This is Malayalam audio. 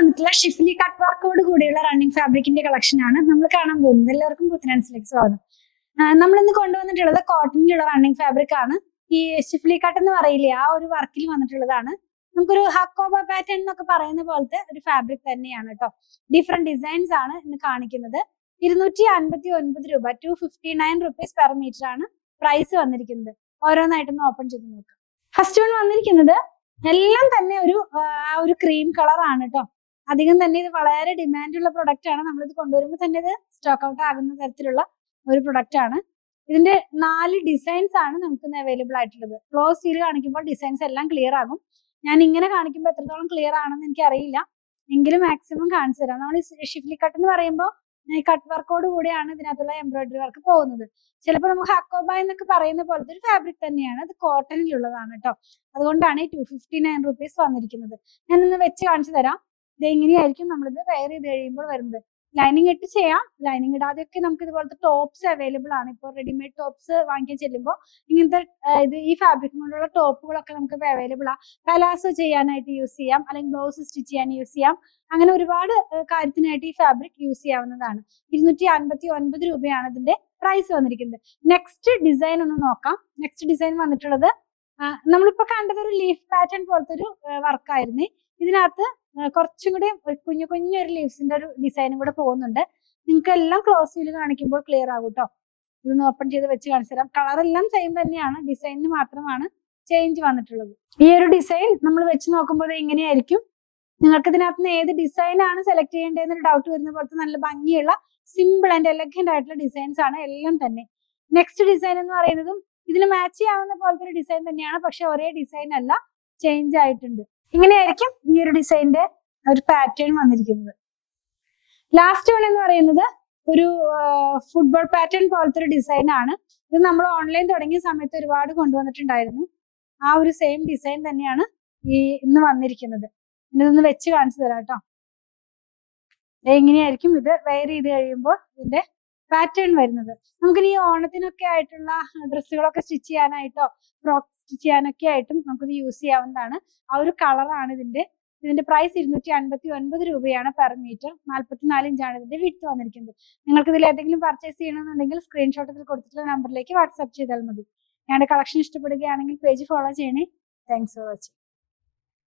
വന്നിട്ടുള്ള ഷിഫ്ലി കട്ട് വർക്കോട് കൂടിയുള്ള റണ്ണിങ് ഫാബ്രിക്കിന്റെ കളക്ഷൻ ആണ് നമ്മൾ കാണാൻ പോകുന്നത്. എല്ലാവർക്കും പുത്തനാൻസിലേക്ക് സ്വാഗതം. നമ്മൾ ഇന്ന് കൊണ്ടുവന്നിട്ടുള്ളത് കോട്ടണിലുള്ള റണ്ണിങ് ഫാബ്രിക് ആണ്. ഈ ഷിഫ്ലി കട്ട് എന്ന് പറയില്ലേ, ആ ഒരു വർക്കിൽ വന്നിട്ടുള്ളതാണ്. നമുക്കൊരു ഹക്കോബ പാറ്റേൺ എന്നൊക്കെ പറയുന്ന പോലത്തെ ഒരു ഫാബ്രിക് തന്നെയാണ് കേട്ടോ. ഡിഫറെന്റ് ഡിസൈൻസ് ആണ് ഇന്ന് കാണിക്കുന്നത്. 259 രൂപ, 259 റുപ്പീസ് പെർ മീറ്റർ ആണ് പ്രൈസ് വന്നിരിക്കുന്നത്. ഓരോന്നായിട്ടൊന്ന് ഓപ്പൺ ചെയ്ത് നോക്കാം. ഫസ്റ്റ് വൺ വന്നിരിക്കുന്നത് എല്ലാം തന്നെ ഒരു ക്രീം കളർ ആണ് കേട്ടോ. അധികം തന്നെ ഇത് വളരെ ഡിമാൻഡ് ഉള്ള പ്രൊഡക്റ്റ് ആണ്. നമ്മളിത് കൊണ്ടുവരുമ്പോൾ തന്നെ ഇത് സ്റ്റോക്ക് ഔട്ട് ആകുന്ന തരത്തിലുള്ള ഒരു പ്രൊഡക്റ്റ് ആണ്. ഇതിന്റെ 4 ഡിസൈൻസ് ആണ് നമുക്ക് അവൈലബിൾ ആയിട്ടുള്ളത്. ക്ലോസ് ചെയ്ത് കാണിക്കുമ്പോൾ ഡിസൈൻസ് എല്ലാം ക്ലിയർ ആകും. ഞാൻ ഇങ്ങനെ കാണിക്കുമ്പോൾ എത്രത്തോളം ക്ലിയർ ആണെന്ന് എനിക്ക് അറിയില്ല, എങ്കിലും മാക്സിമം കാണിച്ചു തരാം. നമ്മൾ ഷിഫ്ലി കട്ട് എന്ന് പറയുമ്പോൾ കട്ട് വർക്കോട് കൂടിയാണ് ഇതിനകത്തുള്ള എംബ്രോയിഡറി വർക്ക് പോകുന്നത്. ചിലപ്പോൾ നമുക്ക് ഹക്കോബ എന്നൊക്കെ പറയുന്ന പോലത്തെ ഒരു ഫാബ്രിക് തന്നെയാണ്. അത് കോട്ടണിലുള്ളതാണ് കേട്ടോ. അതുകൊണ്ടാണ് ഈ 259 റുപ്പീസ് വന്നിരിക്കുന്നത്. ഞാനൊന്ന് വെച്ച് കാണിച്ചു തരാം. ഇത് എങ്ങനെയായിരിക്കും നമ്മളിത് വെയർ ചെയ്ത് കഴിയുമ്പോൾ വരുന്നത്. ലൈനിങ് ഇട്ട് ചെയ്യാം, ലൈനിങ് ഇടാതെയൊക്കെ നമുക്ക് ഇതുപോലത്തെ ടോപ്സ് അവൈലബിൾ ആണ്. ഇപ്പോൾ റെഡിമെയ്ഡ് ടോപ്സ് വാങ്ങിക്കാൻ ചെല്ലുമ്പോൾ ഇങ്ങനത്തെ ഈ ഫാബ്രിക് കൊണ്ടുള്ള ടോപ്പുകളൊക്കെ നമുക്ക് അവൈലബിൾ ആണ്. പലാസോ ചെയ്യാനായിട്ട് യൂസ് ചെയ്യാം, അല്ലെങ്കിൽ ബ്ലൗസ് സ്റ്റിച്ച് ചെയ്യാൻ യൂസ് ചെയ്യാം. അങ്ങനെ ഒരുപാട് കാര്യത്തിനായിട്ട് ഈ ഫാബ്രിക് യൂസ് ചെയ്യാവുന്നതാണ്. 259 രൂപയാണ് ഇതിന്റെ പ്രൈസ് വന്നിരിക്കുന്നത്. നെക്സ്റ്റ് ഡിസൈൻ ഒന്ന് നോക്കാം. നെക്സ്റ്റ് ഡിസൈൻ വന്നിട്ടുള്ളത് നമ്മളിപ്പോ കണ്ടത് ഒരു ലീഫ് പാറ്റേൺ പോലത്തെ ഒരു വർക്കായിരുന്നു. ഇതിനകത്ത് കുറച്ചും കൂടി കുഞ്ഞൊരു ലീവ്സിന്റെ ഒരു ഡിസൈനും കൂടെ പോകുന്നുണ്ട്. നിങ്ങൾക്ക് എല്ലാം ക്ലോസ് വ്യൂ കാണിക്കുമ്പോൾ ക്ലിയർ ആകും കേട്ടോ. ഇതൊന്ന് ഓപ്പൺ ചെയ്ത് വെച്ച് കാണിച്ചു തരാം. കളർ എല്ലാം സെയിം തന്നെയാണ്, ഡിസൈനിന് മാത്രമാണ് ചേഞ്ച് വന്നിട്ടുള്ളത്. ഈ ഒരു ഡിസൈൻ നമ്മൾ വെച്ച് നോക്കുമ്പോൾ എങ്ങനെയായിരിക്കും, നിങ്ങൾക്ക് ഇതിനകത്ത് നിന്ന് ഏത് ഡിസൈൻ ആണ് സെലക്ട് ചെയ്യേണ്ടതെന്നൊരു ഡൗട്ട് വരുന്ന പോലത്തെ നല്ല ഭംഗിയുള്ള സിമ്പിൾ ആൻഡ് എലഗന്റ് ആയിട്ടുള്ള ഡിസൈൻസ് ആണ് എല്ലാം തന്നെ. നെക്സ്റ്റ് ഡിസൈൻ എന്ന് പറയുന്നതും ഇതിന് മാച്ച് ചെയ്യാവുന്ന പോലത്തെ ഒരു ഡിസൈൻ തന്നെയാണ്, പക്ഷെ ഒരേ ഡിസൈൻ അല്ല, ചേഞ്ച് ആയിട്ടുണ്ട്. ഇങ്ങനെയായിരിക്കും ഈ ഒരു ഡിസൈനിന്റെ ഒരു പാറ്റേൺ വന്നിരിക്കുന്നത്. ലാസ്റ്റ് വൺ എന്ന് പറയുന്നത് ഒരു ഫുട്ബോൾ പാറ്റേൺ പോലത്തെ ഒരു ഡിസൈൻ ആണ്. ഇത് നമ്മൾ ഓൺലൈൻ തുടങ്ങിയ സമയത്ത് ഒരുപാട് കൊണ്ടുവന്നിട്ടുണ്ടായിരുന്നു. ആ ഒരു സെയിം ഡിസൈൻ തന്നെയാണ് ഇന്ന് വന്നിരിക്കുന്നത്. ഇതൊന്ന് വെച്ച് കാണിച്ചു തരാം കേട്ടോ. എങ്ങനെയായിരിക്കും ഇത് വെയർ ചെയ്ത് കഴിയുമ്പോൾ ഇതിന്റെ പാറ്റേൺ വരുന്നത്. നമുക്കിനി ഈ ഓണത്തിനൊക്കെ ആയിട്ടുള്ള ഡ്രസ്സുകളൊക്കെ സ്റ്റിച്ച് ചെയ്യാനായിട്ടോ ഫ്രോക്ക് സ്റ്റിച്ച് ചെയ്യാനൊക്കെ ആയിട്ടും നമുക്കിത് യൂസ് ചെയ്യാവുന്നതാണ്. ആ ഒരു കളറാണ് ഇതിന്റെ പ്രൈസ് 259 രൂപയാണ് പെർ മീറ്റർ. 44 ഇഞ്ചാണ് ഇതിന്റെ വിഡ്ത് വന്നിരിക്കുന്നത്. നിങ്ങൾക്ക് ഇതിൽ ഏതെങ്കിലും പർച്ചേസ് ചെയ്യണമെന്നുണ്ടെങ്കിൽ സ്ക്രീൻഷോട്ട് ഇതിൽ കൊടുത്തിട്ടുള്ള നമ്പറിലേക്ക് വാട്സ്ആപ്പ് ചെയ്താൽ മതി. ഞങ്ങളുടെ കളക്ഷൻ ഇഷ്ടപ്പെടുകയാണെങ്കിൽ പേജ് ഫോളോ ചെയ്യണേ. Thanks for watching.